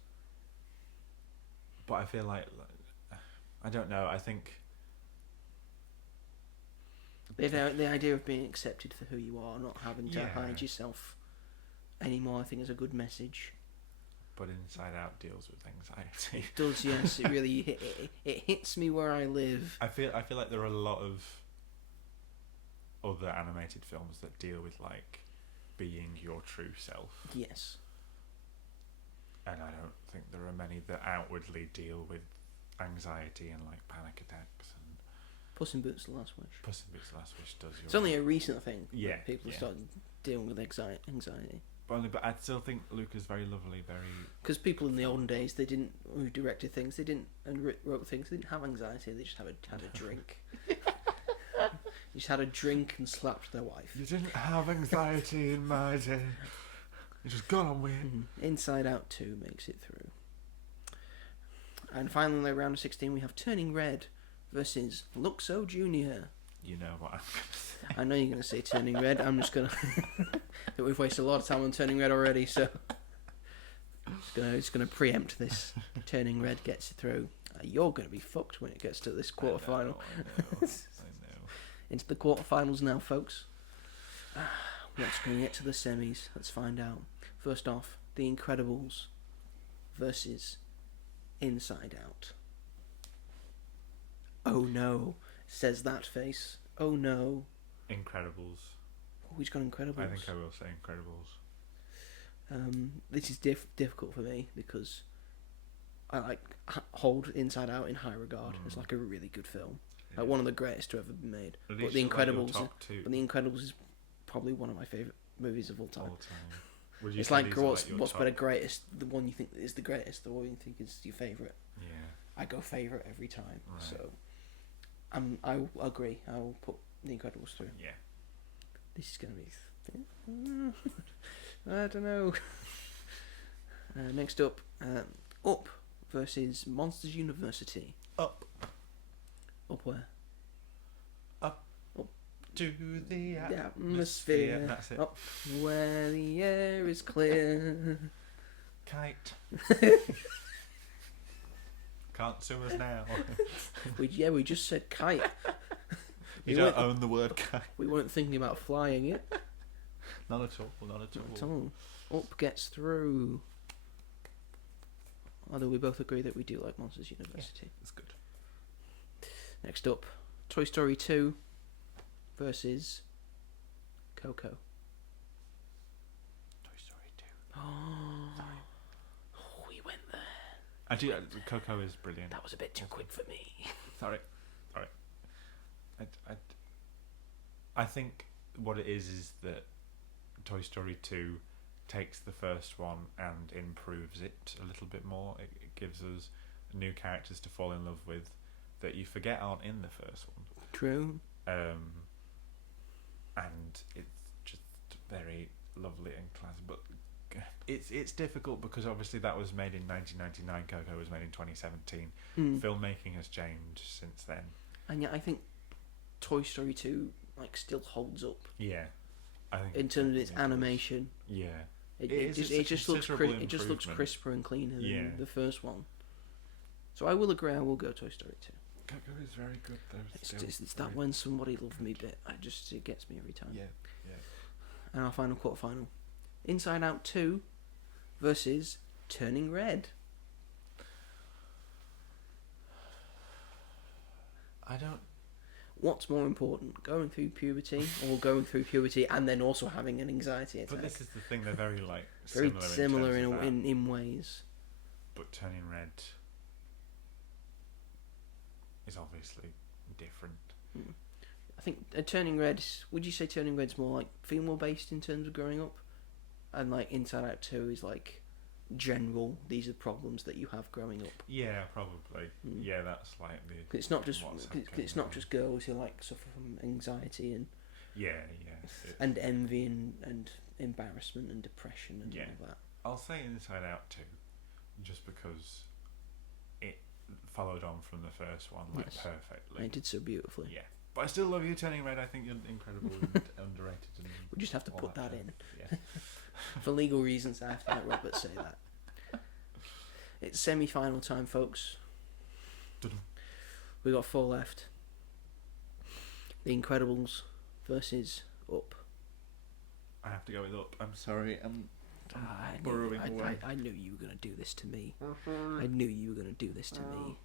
But I feel like I don't know. I think the idea of being accepted for who you are, not having to hide yourself anymore, I think is a good message. But Inside Out deals with anxiety. It does, yes. It really it hits me where I live. I feel like there are a lot of other animated films that deal with like being your true self. Yes. And I don't think there are many that outwardly deal with anxiety and like panic attacks. And Puss in Boots: The Last Wish. Puss in Boots: The Last Wish does. It's only a recent thing. Yeah, that people started dealing with anxiety. But I still think Luca's very lovely, very. Because people in the olden days, who directed things, and wrote things, they didn't have anxiety. They just had a drink. They just had a drink and slapped their wife. You didn't have anxiety in my day. You just got on with it. Inside Out 2 makes it through. And finally, in the round of 16, we have Turning Red versus Luxo Jr. You know what I'm going to say. I know you're going to say Turning Red. I'm just going to... We've wasted a lot of time on Turning Red already, so... It's going to preempt this. Turning Red gets it through. You're going to be fucked when it gets to this quarterfinal. I know. Into the quarterfinals now, folks. What's going to get to the semis? Let's find out. First off, The Incredibles versus Inside Out. Oh no, says that face. Oh no. Incredibles. Oh, he's got Incredibles. I think I will say Incredibles. This is difficult for me because I hold Inside Out in high regard. It's like a really good film, like one of the greatest to ever be made. But The Incredibles is probably one of my favourite movies of all time. Would you it's like what's better, greatest? The one you think is the greatest, the one you think is your favourite. Yeah. I go favourite every time. Right. So, I agree. I will put The Incredibles through. Yeah. This is gonna be. I don't know. Next up, Up versus Monsters University. Up where? Up to the atmosphere. That's it. Up where the air is clear. Kite. Can't sue us now. we just said kite. You don't own the word kite. We weren't thinking about flying it. Not at all. Not at all. Up gets through. Although we both agree that we do like Monsters University. Yeah, that's good. Next up, Toy Story 2 versus Coco. Toy Story 2. Oh, we went there. Actually, Coco is brilliant. That was a bit too quick for me. Sorry. I think what it is that Toy Story 2 takes the first one and improves it a little bit more. It gives us new characters to fall in love with that you forget aren't in the first one. True. And it's just very lovely and classy. But it's difficult because obviously that was made in 1999. Coco was made in 2017. Filmmaking has changed since then. And yet I think Toy Story 2 like still holds up Yeah, I think in terms of its definitely does. animation. Yeah, It just looks considerable it just looks improvement. crisper and cleaner Yeah. than the first one. So I will agree. I will go Toy Story 2. Coco is very good though. It's that when somebody loved me bit. It gets me every time. Yeah. And our final quarterfinal, Inside Out 2 versus Turning Red. I don't. What's more important, going through puberty or going through puberty and then also having an anxiety attack? But this is the thing; they're very like Very similar in, terms of that. in ways. But Turning Red is obviously different. I think Turning Red. Would you say Turning Red's more like female based in terms of growing up, and like Inside Out 2 is like general? These are problems that you have growing up. Yeah, probably. Yeah, that's like the. 'Cause it's not just what's cause it's not just girls who like suffer from anxiety and Yeah. and envy and embarrassment and depression and all that. I'll say Inside Out 2, just because it followed on from the first one like Yes. perfectly. And it did so beautifully. Yeah, but I still love you, Turning Red. I think you're incredible and underrated. And We just have to all put that stuff. in. Yeah. For legal reasons, I have to let Robert say that. It's semi-final time, folks. Dun-dun. We got 4 left. The Incredibles versus Up. I have to go with Up. I'm sorry. I burrowing away. I knew you were going to do this to me. I knew you were going to do this to me.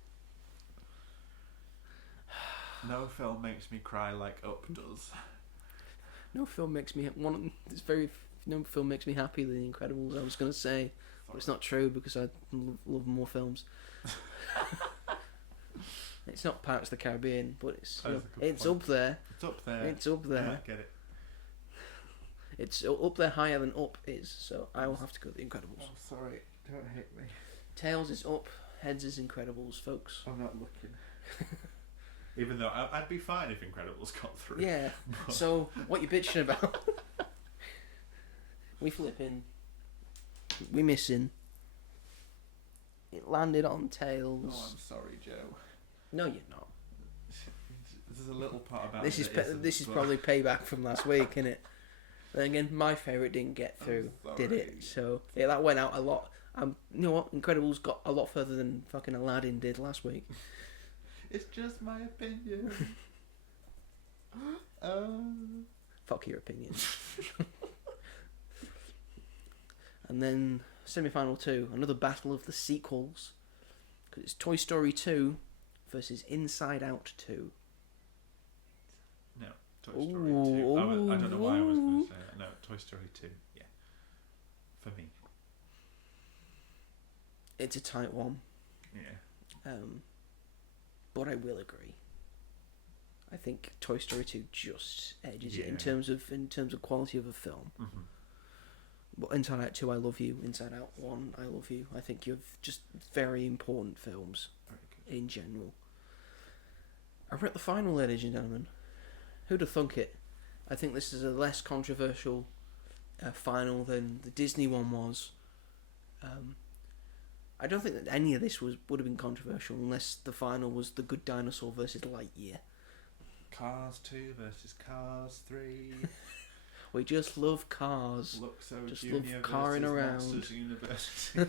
No film makes me cry like Up does. No film makes me no film makes me happy than The Incredibles. I was going to say, but it's not true because I love more films. It's not Pirates of the Caribbean, but it's That's a good up there. It's up there. It's up there. Yeah, I get it. It's up there higher than Up is, so I will have to go with The Incredibles. I'm sorry. Don't hate me. Tails is Up, Heads is Incredibles, folks. I'm not looking. Even though I'd be fine if Incredibles got through. Yeah. So what you bitching about? We flipping. We missing. It landed on Tails. Oh, I'm sorry, Joe. No, you're not. There's a little part about This me is that isn't, this is but- probably payback from last week, isn't it? Then again, my favourite didn't get through, did it? So yeah, that went out a lot. You know what? Incredibles got a lot further than fucking Aladdin did last week. It's just my opinion. Fuck your opinion. And then semi-final 2, another battle of the sequels, because it's Toy Story 2 versus Inside Out 2. No, Toy Story 2. I don't know why I was going to say that. No, Toy Story 2. Yeah, for me. It's a tight one. Yeah. But I will agree. I think Toy Story 2 just edges it in Yeah. terms of quality of a film. Mm-hmm. But Inside Out 2, I love you. Inside Out 1, I love you. I think you're just very important films Very good. in general. We're at the final, ladies and gentlemen. Who'd have thunk it? I think this is a less controversial final than the Disney one was. I don't think that any of this would have been controversial unless the final was The Good Dinosaur versus Lightyear. Cars 2 versus Cars 3. We just love cars. Look so Just Junior love carring versus around. Monsters University.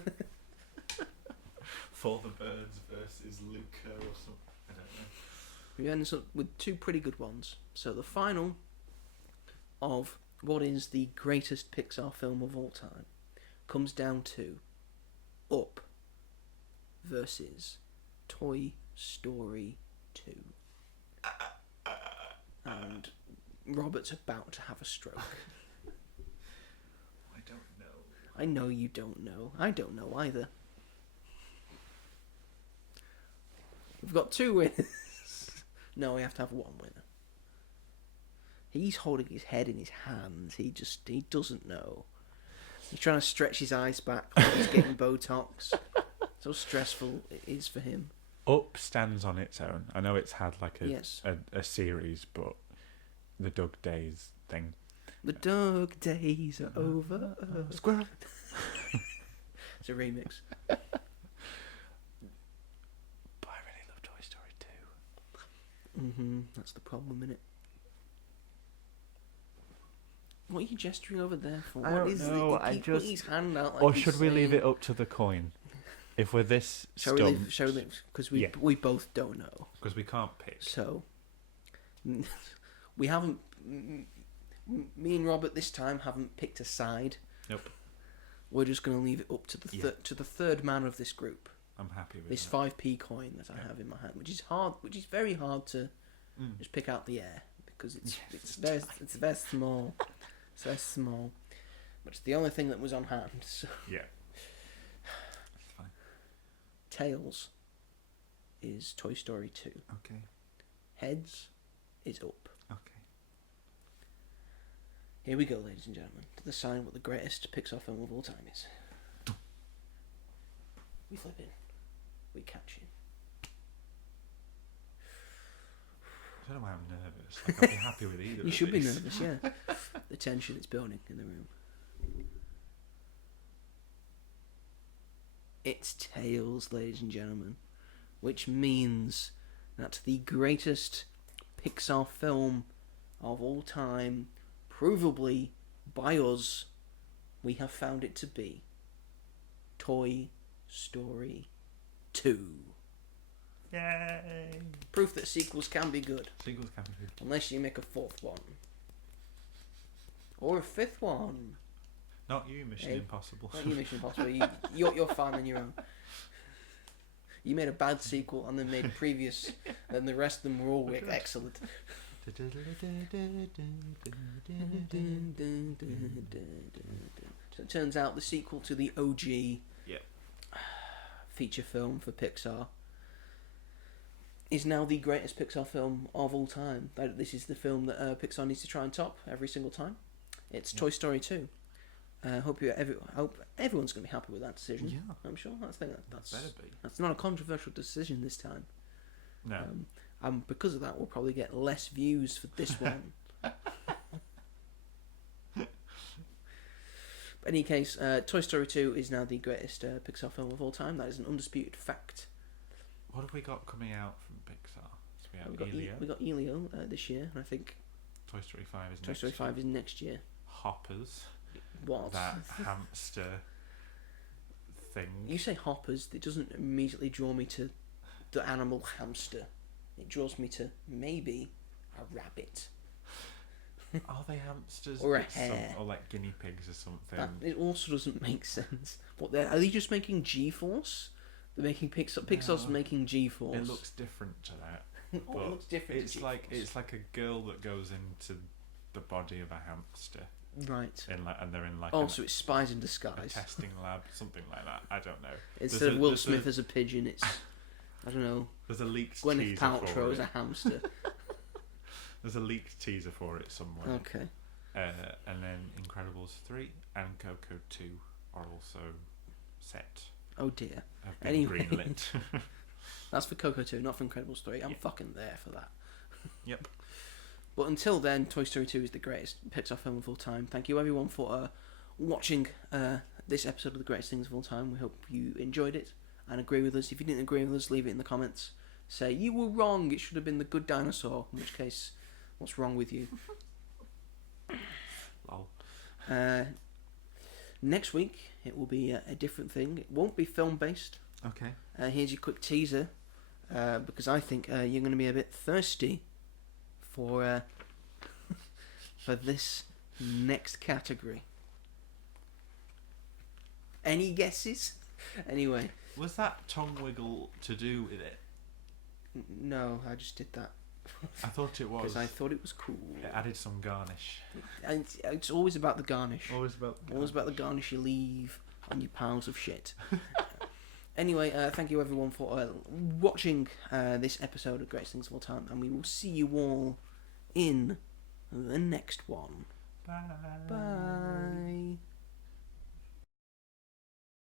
For the Birds versus Luca or something. I don't know. We ended up with 2 pretty good ones. So the final of what is the greatest Pixar film of all time comes down to Up versus Toy Story 2. And Robert's about to have a stroke. I don't know. I know you don't know. I don't know either. We've got 2 winners. No, we have to have 1 winner. He's holding his head in his hands. He doesn't know. He's trying to stretch his eyes back while he's getting Botox. So stressful it is for him. Up stands on its own. I know it's had like Yes. a series, but the Doug Days thing. The dog days are over. Squirrel. It's a remix. But I really love Toy Story 2. That's the problem, innit? What are you gesturing over there for? I What don't is know, it? I He put just- his hand out like Or he's should we leave saying- it up to the coin? If we're this Shall stumped, we leave? Because we Yeah. we both don't know. because we can't pick. So we haven't. Me and Robert this time haven't picked a side. Nope. We're just going to leave it up to the Yeah. to the third man of this group. I'm happy with This that. 5p coin that I have in my hand, which is hard, which is very hard to Mm. just pick out the air because it's Yes, it's very small. It's very small. But it's the only thing that was on hand. So Yeah. It's fine. tails is Toy Story 2. Okay. Heads is up. Okay. Here we go, ladies and gentlemen, to decide what the greatest Pixar film of all time is. We flip in. We catch in. I don't know why I'm nervous. Like, I'll be happy with either. You of should be these. nervous, yeah. The tension is building in the room. It's Tails, ladies and gentlemen, which means that the greatest Pixar film of all time, provably by us, we have found it to be Toy Story 2. Yay! Proof that sequels can be good, Singles can be good. unless you make a fourth one. Or a fifth one. Not you, Mission Hey. Impossible. Not you, Mission Impossible. You're fine on your own. You made a bad sequel and then made a previous, and the rest of them were all excellent. So it turns out the sequel to the OG Yep. feature film for Pixar is now the greatest Pixar film of all time. This is the film that Pixar needs to try and top every single time. It's Toy Story 2. Hope everyone's going to be happy with that decision. Yeah. I'm sure. That's Better be. that's not a controversial decision this time. No. Because of that, we'll probably get less views for this one. But in any case, Toy Story 2 is now the greatest Pixar film of all time. That is an undisputed fact. What have we got coming out from Pixar? So we We have Elio. got Elio this year, and I think Toy Story 5 is Toy next Story 5 year. is next year. Hoppers. What? That hamster thing. You say hoppers, it doesn't immediately draw me to the animal hamster. It draws me to maybe a rabbit. Are they hamsters? Or a It's hare. or like guinea pigs or something. It also doesn't make sense. Are they just making G-Force? They're making Pixar's No. making G-Force. It looks different to that. Oh, but it looks different. to It's like a girl that goes into the body of a hamster right. and they're in like Oh, so it's spies in a disguise. testing lab, something like that. I don't know. Instead of Will Smith as a pigeon, it's I don't know. There's a leaked Gwyneth teaser Paltrow for as a it. hamster. There's a leaked teaser for it somewhere. Okay. And then Incredibles 3 and Coco 2 are also set. Oh dear. Have been Anyway. greenlit. That's for Coco 2, not for Incredibles 3. I'm Yeah. fucking there for that. Yep. But until then, Toy Story 2 is the greatest Pixar film of all time. Thank you everyone for watching this episode of The Greatest Things of All Time. We hope you enjoyed it and agree with us. If you didn't agree with us, leave it in the comments. Say, you were wrong, it should have been The Good Dinosaur. In which case, what's wrong with you? Lol. Next week, it will be a different thing. It won't be film-based. Okay. Here's your quick teaser, because I think you're going to be a bit thirsty for for this next category. Any guesses? Anyway, Was that tongue wiggle to do with it? no, I just did that I thought it was. because I thought it was cool. It added some garnish. And it's always about the garnish. Always about. Always about the garnish you leave on your piles of shit. Anyway, thank you everyone for watching this episode of Greatest Things of All Time, and we will see you all in the next one. Bye. Bye.